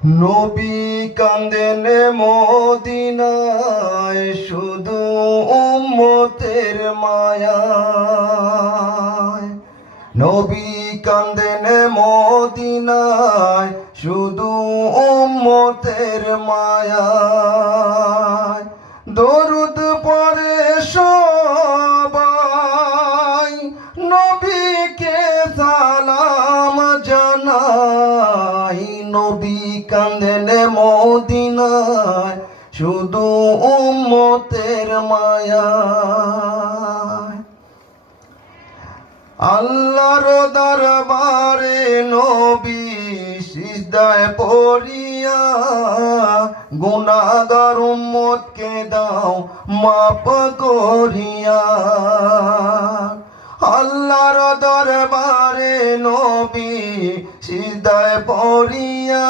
নবী কান্দেন মদিনায় শুধু উম্মতের মায়ায়। নবী কান্দেন মদিনায় শুধু উম্মতের মায়ায়। দরুদ পড়ে সবাই, নবীকে সালাম জানাই। নবী কান্দেন মদিনায় শুধু উম্মতের মায়ায়। আল্লাহর দরবারে নবী সিজদায় পড়িয়া, গুনাহগার উম্মতকে দাও মাফ করিয়া। আল্লাহর দরবারে নবী সিজদায় পড়িয়া,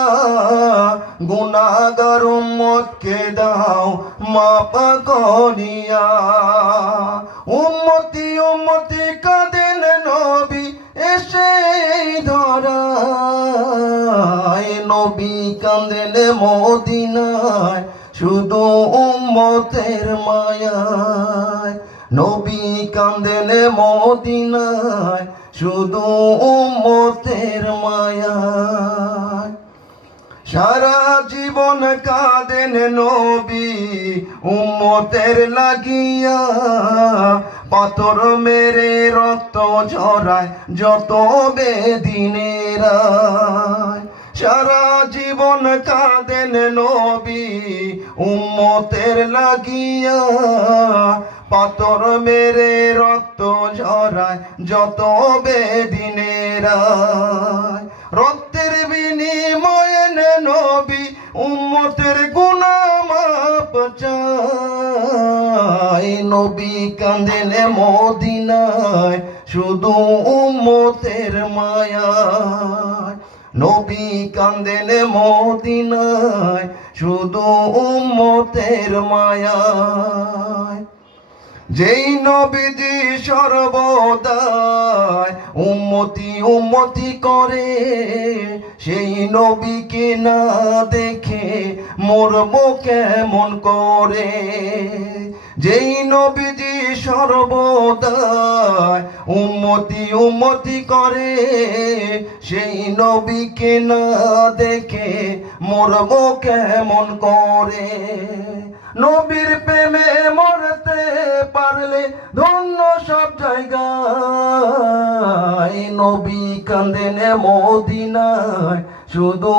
গুনাহগার উম্মতকে দাও মাফ করিয়া। উম্মতি উম্মতি কাঁদেন নবী এসে ধরায়। নবী কাঁদেন মদিনায় শুধু উম্মতের মায়ায়। নবী কাঁদেন মদিনায় শুধু উম্মতের মায়ায়। সারা জীবন কাঁদেন নবী উম্মতের লাগিয়া, পাথর মেরে রক্ত ঝরায় যত বেদিনেরা। সারা জীবন কাঁদেন নবী উম্মতের লাগিয়া, পাথর মেরে রক্ত ঝরায় যত বেদিনেরা। রক্তের বিনিময়ে নবী উম্মতের গুনাহ মাফ চায়। নবী কাঁদেন মদিনায় শুধু উম্মতের মায়ায়। নবী কাঁদেন মদিনায় শুধু উম্মতের মায়ায়। যেই নবীজি সর্বদাই উম্মতি উম্মতি করে, সেই নবীকে না দেখে মরবো কেমন করে। যেই নবীজি সর্বদাই উম্মতি উম্মতি করে, সেই নবীকে না দেখে মরবো কেমন করে। নবীর প্রেমে মরতে পারলে ধন্য সব জায়গায়। নবী কাঁদেন মদিনায় শুধু